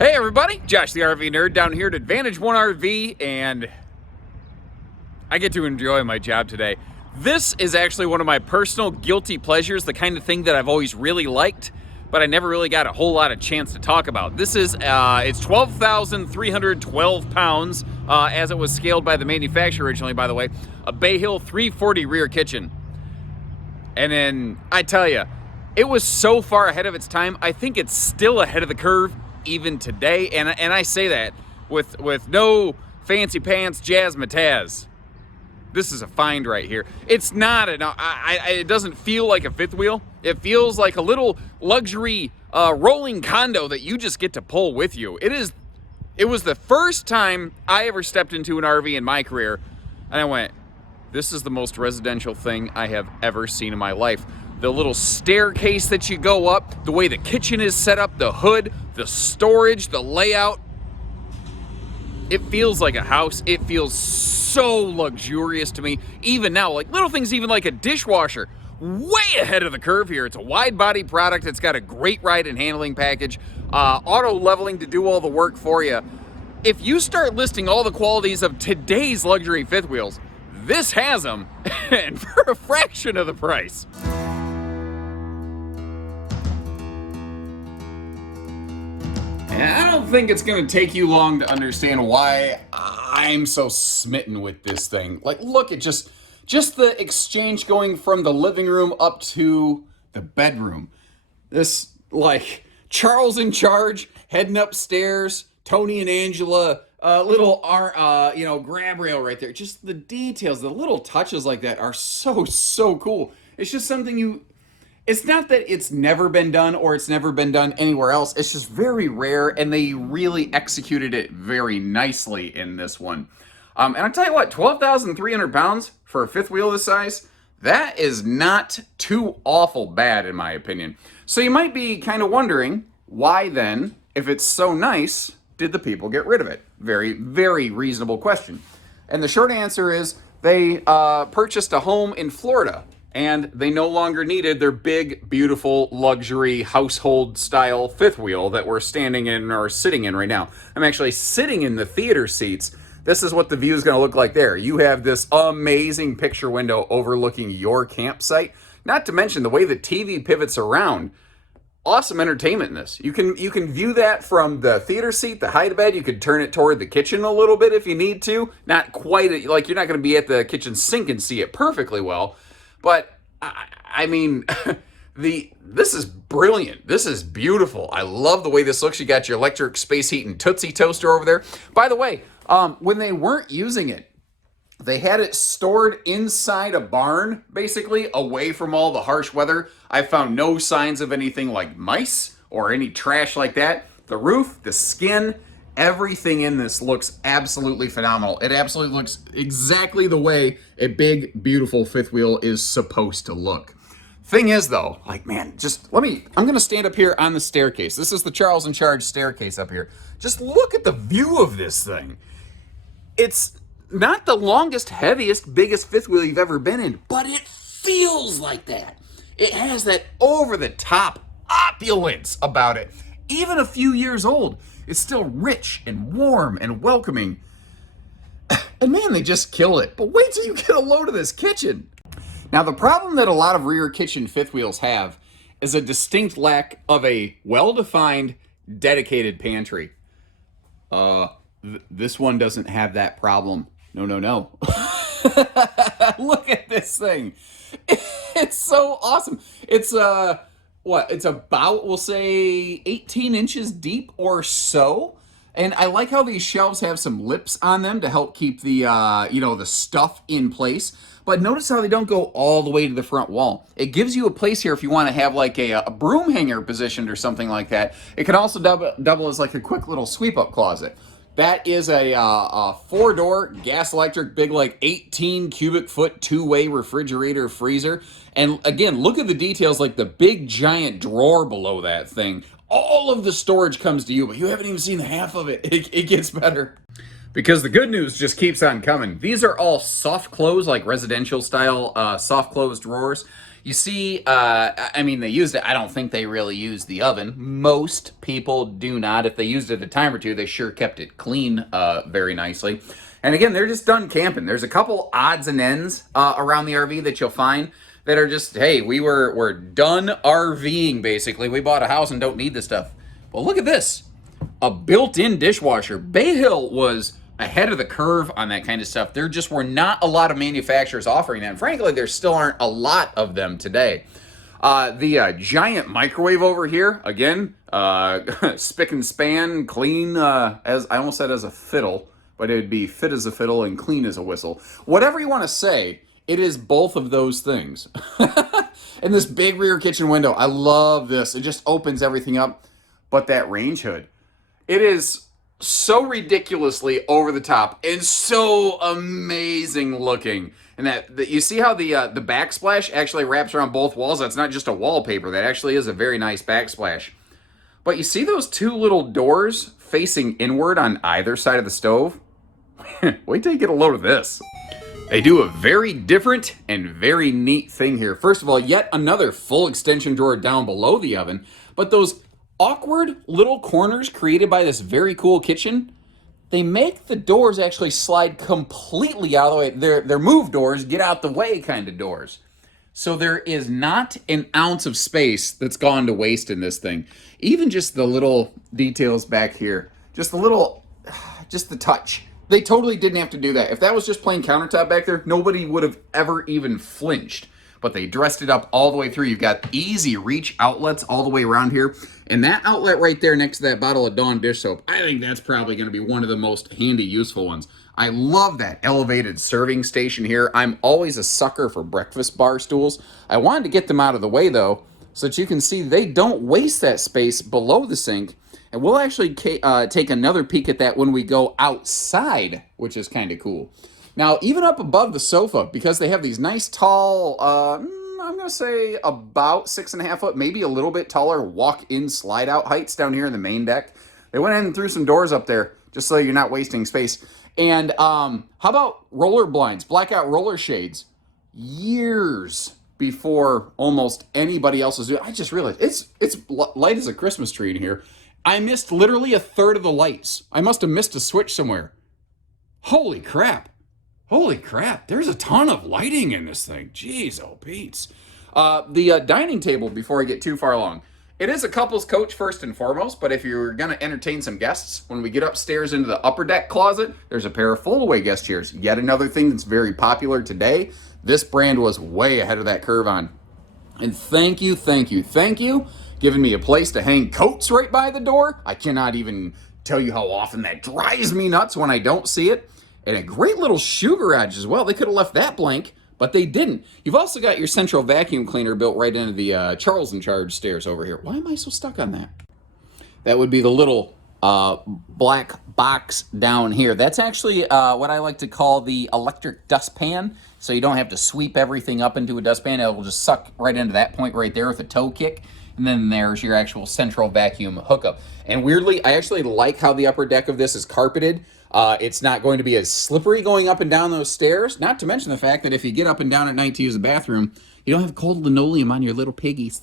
Hey everybody, Josh the RV Nerd down here at Advantage One RV, and I get to enjoy my job today. This is actually one of my personal guilty pleasures, the kind of thing that I've always really liked, but I never really got a whole lot of chance to talk about. This is, it's 12,312 pounds, as it was scaled by the manufacturer originally, by the way, a Bay Hill 340 rear kitchen. And then, I tell you, it was so far ahead of its time, I think it's still ahead of the curve even today, and I say that with no fancy pants jazzmatazz. This is a find right here. It's not it doesn't feel like a fifth wheel. It feels like a little luxury rolling condo that you just get to pull with you. It was the first time I ever stepped into an RV in my career, and I went, this is the most residential thing I have ever seen in my life. The little staircase that you go up, the way the kitchen is set up, the hood, the storage, the layout. It feels like a house. It feels so luxurious to me. Even now, like little things, even like a dishwasher, way ahead of the curve here. It's a wide body product. It's got a great ride and handling package, auto leveling to do all the work for you. If you start listing all the qualities of today's luxury fifth wheels, this has them, and for a fraction of the price. And I don't think it's going to take you long to understand why I'm so smitten with this thing. Like, look at just the exchange going from the living room up to the bedroom. This, like, Charles in charge, heading upstairs, Tony and Angela, little grab rail right there. Just the details, the little touches like that are so cool. It's just something it's not that it's never been done or it's never been done anywhere else. It's just very rare, and they really executed it very nicely in this one. And I'll tell you what, 12,300 pounds for a fifth wheel this size, that is not too awful bad in my opinion. So you might be kind of wondering, why then, if it's so nice, did the people get rid of it? Very, very reasonable question. And the short answer is they purchased a home in Florida, and they no longer needed their big, beautiful, luxury, household-style fifth wheel that we're standing in or sitting in right now. I'm actually sitting in the theater seats. This is what the view is going to look like there. You have this amazing picture window overlooking your campsite. Not to mention the way the TV pivots around. Awesome entertainment in this. You can view that from the theater seat, the hide bed. You could turn it toward the kitchen a little bit if you need to. Not quite, like you're not going to be at the kitchen sink and see it perfectly well. But, I mean, this is brilliant. This is beautiful. I love the way this looks. You got your electric space heating Tootsie toaster over there. By the way, when they weren't using it, they had it stored inside a barn, basically, away from all the harsh weather. I found no signs of anything like mice or any trash like that. The roof, the skin, everything in this looks absolutely phenomenal. It absolutely looks exactly the way a big, beautiful fifth wheel is supposed to look. Thing is, though, like, man, I'm going to stand up here on the staircase. This is the Charles in Charge staircase up here. Just look at the view of this thing. It's not the longest, heaviest, biggest fifth wheel you've ever been in, but it feels like that. It has that over-the-top opulence about it. Even a few years old, it's still rich and warm and welcoming. And man, they just killed it. But wait till you get a load of this kitchen. Now, the problem that a lot of rear kitchen fifth wheels have is a distinct lack of a well-defined, dedicated pantry. This one doesn't have that problem. No. Look at this thing. It's so awesome. It's it's about, we'll say, 18 inches deep or so. And I like how these shelves have some lips on them to help keep the, the stuff in place. But notice how they don't go all the way to the front wall. It gives you a place here if you want to have like a broom hanger positioned or something like that. It can also double as like a quick little sweep-up closet. That is a 4-door gas electric, big like 18 cubic foot two-way refrigerator freezer. And again, look at the details, like the big giant drawer below that thing. All of the storage comes to you, but you haven't even seen half of it. It gets better. Because the good news just keeps on coming. These are all soft close, like residential style soft close drawers. You see, I mean, they used it. I don't think they really used the oven. Most people do not. If they used it a time or two, they sure kept it clean very nicely. And again, they're just done camping. There's a couple odds and ends around the RV that you'll find that are just, hey, we're done RVing, basically. We bought a house and don't need this stuff. Well, look at this. A built-in dishwasher. Bay Hill was ahead of the curve on that kind of stuff. There just were not a lot of manufacturers offering that. And frankly, there still aren't a lot of them today. The giant microwave over here, again, spick and span, clean, as I almost said as a fiddle, but it'd be fit as a fiddle and clean as a whistle. Whatever you want to say, it is both of those things. And this big rear kitchen window, I love this. It just opens everything up. But that range hood, it is so ridiculously over the top and so amazing looking. And that you see how the backsplash actually wraps around both walls? That's not just a wallpaper. That actually is a very nice backsplash. But you see those two little doors facing inward on either side of the stove? Wait till you get a load of this. They do a very different and very neat thing here. First of all, yet another full extension drawer down below the oven. But those awkward little corners created by this very cool kitchen, they make the doors actually slide completely out of the way. They're move doors, get out the way kind of doors. So there is not an ounce of space that's gone to waste in this thing. Even just the little details back here, just the touch. They totally didn't have to do that. If that was just plain countertop back there, nobody would have ever even flinched. But they dressed it up all the way through. You've got easy reach outlets all the way around here. And that outlet right there next to that bottle of Dawn dish soap, I think that's probably going to be one of the most handy, useful ones. I love that elevated serving station here. I'm always a sucker for breakfast bar stools. I wanted to get them out of the way, though, so that you can see they don't waste that space below the sink. And we'll actually take another peek at that when we go outside, which is kind of cool. Now, even up above the sofa, because they have these nice tall, I'm going to say about 6.5 foot, maybe a little bit taller walk-in slide-out heights down here in the main deck. They went in and threw some doors up there just so you're not wasting space. And how about roller blinds, blackout roller shades? Years before almost anybody else is doing it. I just realized it's light as a Christmas tree in here. I missed literally a third of the lights. I must have missed a switch somewhere. Holy crap. Holy crap, there's a ton of lighting in this thing. Jeez, oh Pete's. The dining table, before I get too far along, it is a couple's coach first and foremost, but if you're going to entertain some guests, when we get upstairs into the upper deck closet, there's a pair of fold-away guest chairs. Yet another thing that's very popular today. This brand was way ahead of that curve on. And thank you, giving me a place to hang coats right by the door. I cannot even tell you how often that drives me nuts when I don't see it. And a great little shoe garage as well. They could have left that blank, but they didn't. You've also got your central vacuum cleaner built right into the Charles in Charge stairs over here. Why am I so stuck on that? That would be the little black box down here. That's actually what I like to call the electric dustpan. So you don't have to sweep everything up into a dustpan. It will just suck right into that point right there with a toe kick. And then there's your actual central vacuum hookup. And weirdly, I actually like how the upper deck of this is carpeted. It's not going to be as slippery going up and down those stairs. Not to mention the fact that if you get up and down at night to use the bathroom, you don't have cold linoleum on your little piggies.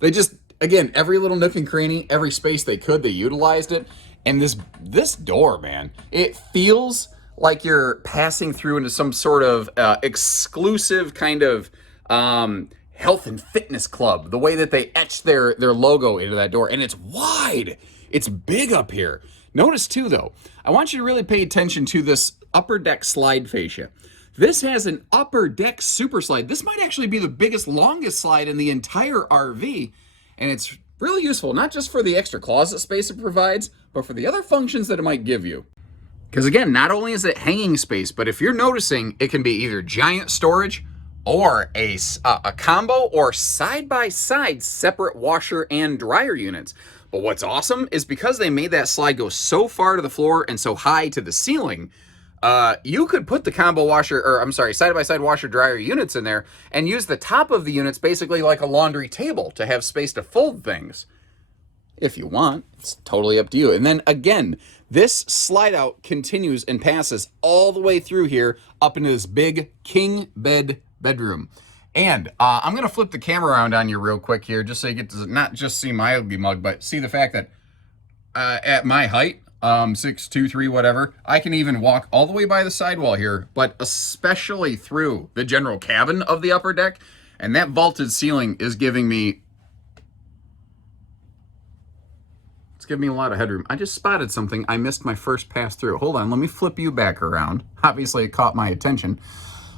They just, again, every little nook and cranny, every space they could, they utilized it. And this door, man, it feels like you're passing through into some sort of exclusive kind of health and fitness club. The way that they etched their logo into that door. And it's wide. It's big up here. Notice too, though, I want you to really pay attention to this upper deck slide fascia. This has an upper deck super slide. This might actually be the biggest, longest slide in the entire RV. And it's really useful, not just for the extra closet space it provides, but for the other functions that it might give you. Because again, not only is it hanging space, but if you're noticing, it can be either giant storage or a combo or side-by-side separate washer and dryer units. But what's awesome is because they made that slide go so far to the floor and so high to the ceiling, you could put the combo washer, or I'm sorry, side-by-side washer dryer units in there and use the top of the units basically like a laundry table to have space to fold things. If you want, it's totally up to you. And then again, this slide out continues and passes all the way through here up into this big king bedroom. And I'm going to flip the camera around on you real quick here, just so you get to not just see my ugly mug, but see the fact that at my height, 6'2", whatever, I can even walk all the way by the sidewall here, but especially through the general cabin of the upper deck. And that vaulted ceiling is giving me, it's giving me a lot of headroom. I just spotted something. I missed my first pass through. Hold on, let me flip you back around. Obviously, it caught my attention.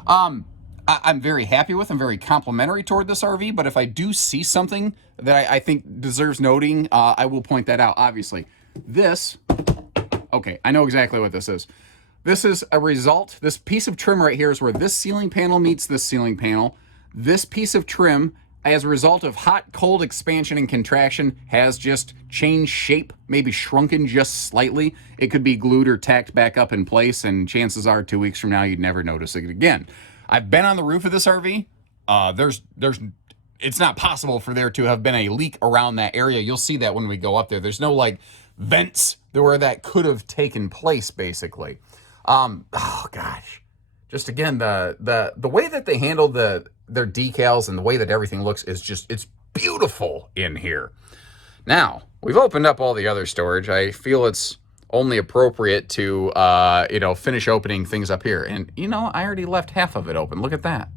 I'm very happy with, I'm very complimentary toward this RV, but if I do see something that I think deserves noting, I will point that out, obviously. This, okay, I know exactly what this is. This is a result, this piece of trim right here is where this ceiling panel meets this ceiling panel. This piece of trim, as a result of hot, cold expansion and contraction, has just changed shape, maybe shrunken just slightly. It could be glued or tacked back up in place, and chances are 2 weeks from now, you'd never notice it again. I've been on the roof of this RV. It's not possible for there to have been a leak around that area. You'll see that when we go up there. There's no like vents where that could have taken place, basically. Oh gosh, just again the way that they handle their decals and the way that everything looks is just, it's beautiful in here. Now we've opened up all the other storage. I feel it's only appropriate to finish opening things up here. And I already left half of it open. Look at that.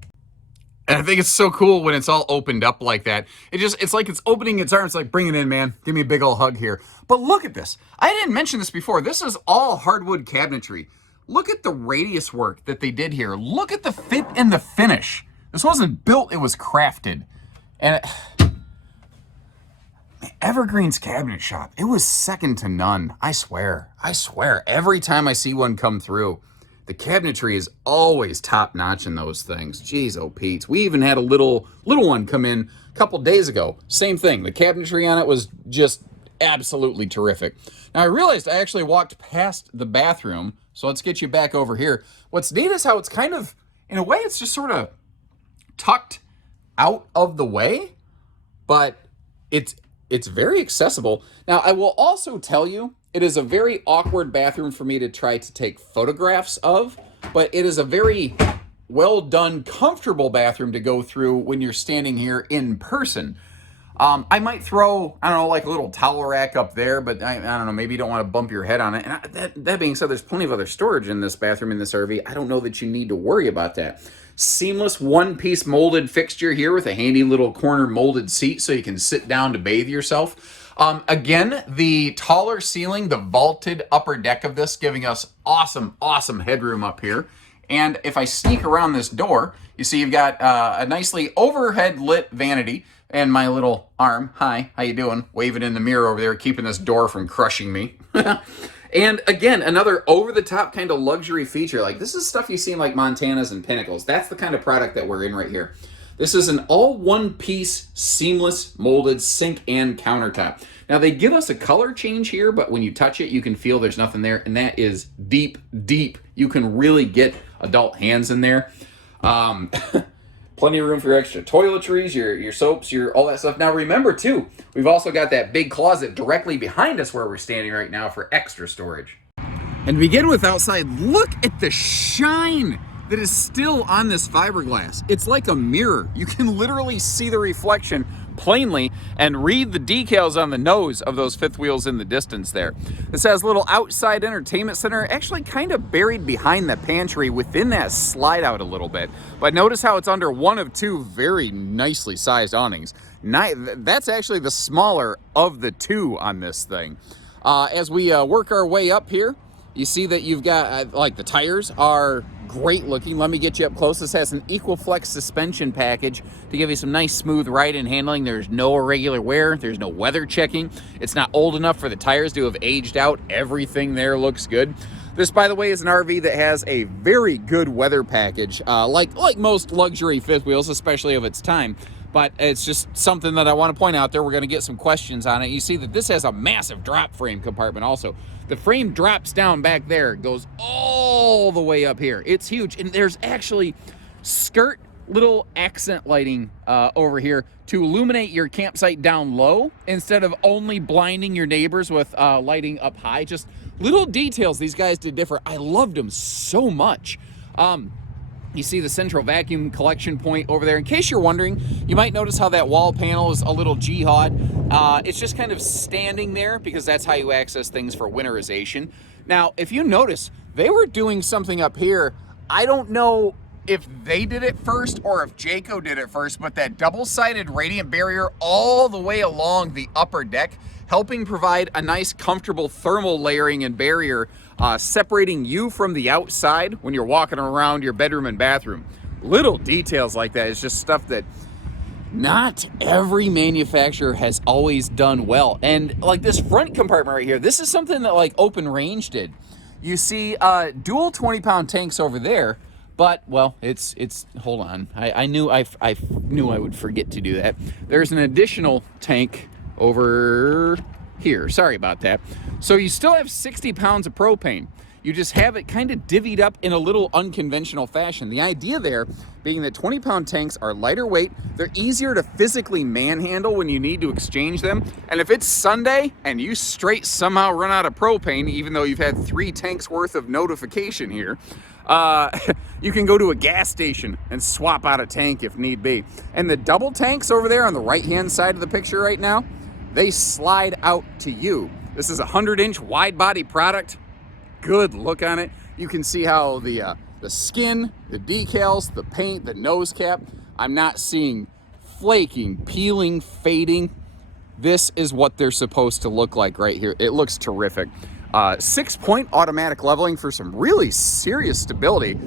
And I think it's so cool when it's all opened up like that. It's like it's opening its arms, like, bring it in, man. Give me a big old hug here. But look at this. I didn't mention this before. This is all hardwood cabinetry. Look at the radius work that they did here. Look at the fit and the finish. This wasn't built, it was crafted. And EverGreen's cabinet shop, it was second to none. I swear. Every time I see one come through, the cabinetry is always top notch in those things. Jeez, oh Pete. We even had a little one come in a couple days ago. Same thing. The cabinetry on it was just absolutely terrific. Now I realized I actually walked past the bathroom, so let's get you back over here. What's neat is how it's kind of, in a way, it's just sort of tucked out of the way, but it's very accessible. Now, I will also tell you, it is a very awkward bathroom for me to try to take photographs of, but it is a very well done, comfortable bathroom to go through when you're standing here in person. I might throw, I don't know, like a little towel rack up there, but I don't know, maybe you don't want to bump your head on it. And that being said, there's plenty of other storage in this bathroom, in this RV. I don't know that you need to worry about that. Seamless one-piece molded fixture here with a handy little corner molded seat so you can sit down to bathe yourself. Again, the taller ceiling, the vaulted upper deck of this, giving us awesome headroom up here. And if I sneak around this door, you see you've got a nicely overhead lit vanity and my little arm. Hi, how you doing? Waving in the mirror over there, keeping this door from crushing me. And again, another over-the-top kind of luxury feature. Like, this is stuff you see in like Montanas and Pinnacles. That's the kind of product that we're in right here. This is an all one-piece seamless molded sink and countertop. Now, they give us a color change here, but when you touch it, you can feel there's nothing there, and that is deep. You can really get adult hands in there. Plenty of room for your extra toiletries, your soaps, all that stuff. Now remember too, we've also got that big closet directly behind us where we're standing right now for extra storage. And to begin with outside, look at the shine that is still on this fiberglass. It's like a mirror. You can literally see the reflection plainly and read the decals on the nose of those fifth wheels in the distance there. This has a little outside entertainment center, actually kind of buried behind the pantry within that slide out a little bit. But notice how it's under one of two very nicely sized awnings. That's actually the smaller of the two on this thing. As we work our way up here, you see that you've got, like, the tires are great looking. Let me get you up close. This has an Equiflex suspension package to give you some nice smooth ride and handling. There's no irregular wear. There's no weather checking. It's not old enough for the tires to have aged out. Everything there looks good. This, by the way, is an RV that has a very good weather package, like most luxury fifth wheels, especially of its time. But it's just something that I want to point out there. We're going to get some questions on it. You see that this has a massive drop frame compartment also. The frame drops down back there, goes all the way up here. It's huge. And there's actually skirt little accent lighting over here to illuminate your campsite down low instead of only blinding your neighbors with lighting up high. Just little details these guys did different. I loved them so much. You see the central vacuum collection point over there. In case you're wondering, you might notice how that wall panel is a little jihad. It's just kind of standing there because that's how you access things for winterization. Now, if you notice, they were doing something up here. I don't know if they did it first or if Jayco did it first, but that double-sided radiant barrier all the way along the upper deck, helping provide a nice, comfortable thermal layering and barrier, separating you from the outside when you're walking around your bedroom and bathroom. Little details like that is just stuff that not every manufacturer has always done well. And like this front compartment right here, this is something that like Open Range did. You see dual 20-pound tanks over there, but well, it's hold on. I knew I would forget to do that. There's an additional tank over here. Sorry about that. So you still have 60 pounds of propane. You just have it kind of divvied up in a little unconventional fashion. The idea there being that 20-pound tanks are lighter weight, they're easier to physically manhandle when you need to exchange them. And if it's Sunday and you straight somehow run out of propane, even though you've had 3 tanks worth of notification here, you can go to a gas station and swap out a tank if need be. And the double tanks over there on the right-hand side of the picture right now, they slide out to you. This is a 100-inch wide-body product. Good look on it. You can see how the skin, the decals, the paint, the nose cap, I'm not seeing flaking, peeling, fading. This is what they're supposed to look like right here. It looks terrific. 6-point automatic leveling for some really serious stability.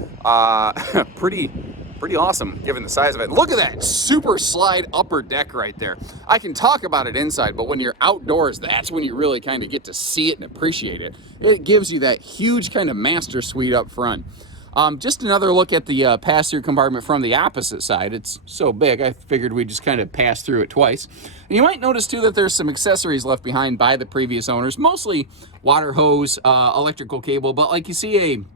Pretty awesome given the size of it. Look at that super slide upper deck right there. I can talk about it inside, but when you're outdoors, that's when you really kind of get to see it and appreciate it. It gives you that huge kind of master suite up front. Just another look at the pass-through compartment from the opposite side. It's so big, I figured we'd just kind of pass through it twice. And you might notice too that there's some accessories left behind by the previous owners, mostly water hose, electrical cable, but like you see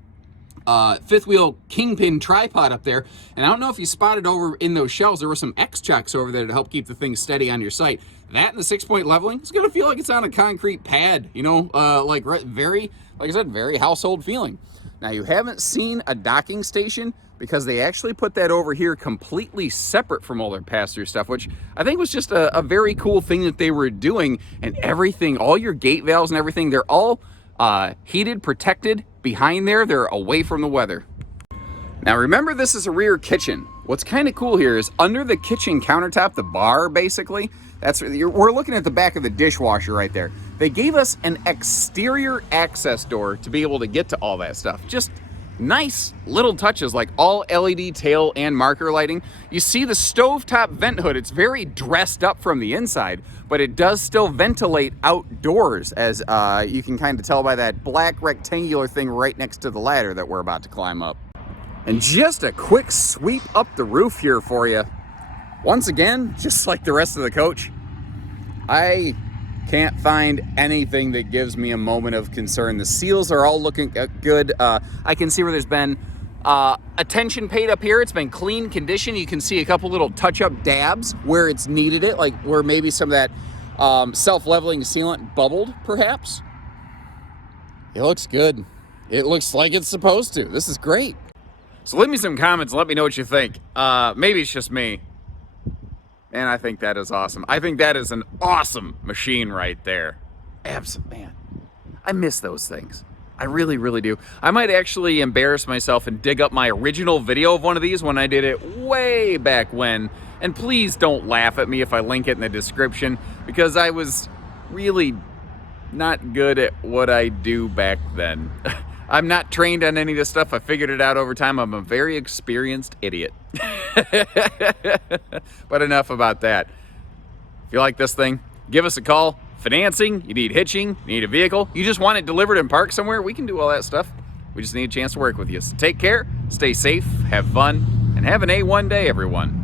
a fifth wheel kingpin tripod up there, and I don't know if you spotted over in those shelves, there were some X-checks over there to help keep the thing steady on your site. That and the 6-point leveling, it's gonna feel like it's on a concrete pad, you know, like I said, very household feeling. Now you haven't seen a docking station because they actually put that over here completely separate from all their pass-through stuff, which I think was just a very cool thing that they were doing. And everything, all your gate valves and everything, they're all heated, protected behind there. They're away from the weather. Now remember, this is a rear kitchen. What's kind of cool here is under the kitchen countertop, the bar basically, we're looking at the back of the dishwasher right there. They gave us an exterior access door to be able to get to all that stuff. Just nice little touches like all LED tail and marker lighting. You see the stovetop vent hood. It's very dressed up from the inside, but it does still ventilate outdoors, as you can kind of tell by that black rectangular thing right next to the ladder that we're about to climb up. And just a quick sweep up the roof here for you. Once again, just like the rest of the coach, I can't find anything that gives me a moment of concern. The seals are all looking good. I can see where there's been attention paid up here. It's been clean condition. You can see a couple little touch-up dabs where it's needed it, like where maybe some of that self-leveling sealant bubbled, perhaps. It looks good. It looks like it's supposed to. This is great. So leave me some comments. Let me know what you think. Maybe it's just me. And I think that is awesome. I think that is an awesome machine right there. Man, I miss those things. I really, really do. I might actually embarrass myself and dig up my original video of one of these when I did it way back when. And please don't laugh at me if I link it in the description, because I was really not good at what I do back then. I'm not trained on any of this stuff. I figured it out over time. I'm a very experienced idiot. But enough about that. If you like this thing, give us a call. Financing, you need hitching, you need a vehicle, you just want it delivered and parked somewhere, we can do all that stuff. We just need a chance to work with you. So take care, stay safe, have fun, and have an A1 day, everyone.